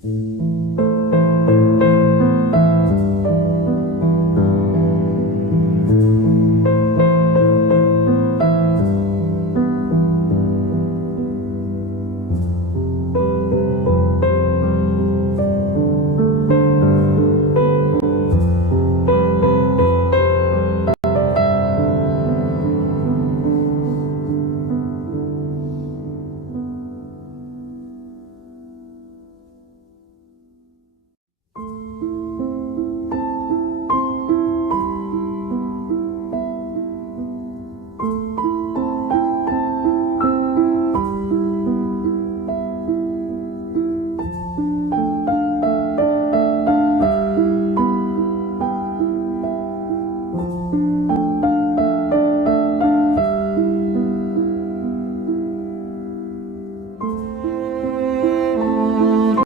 Thank mm. you.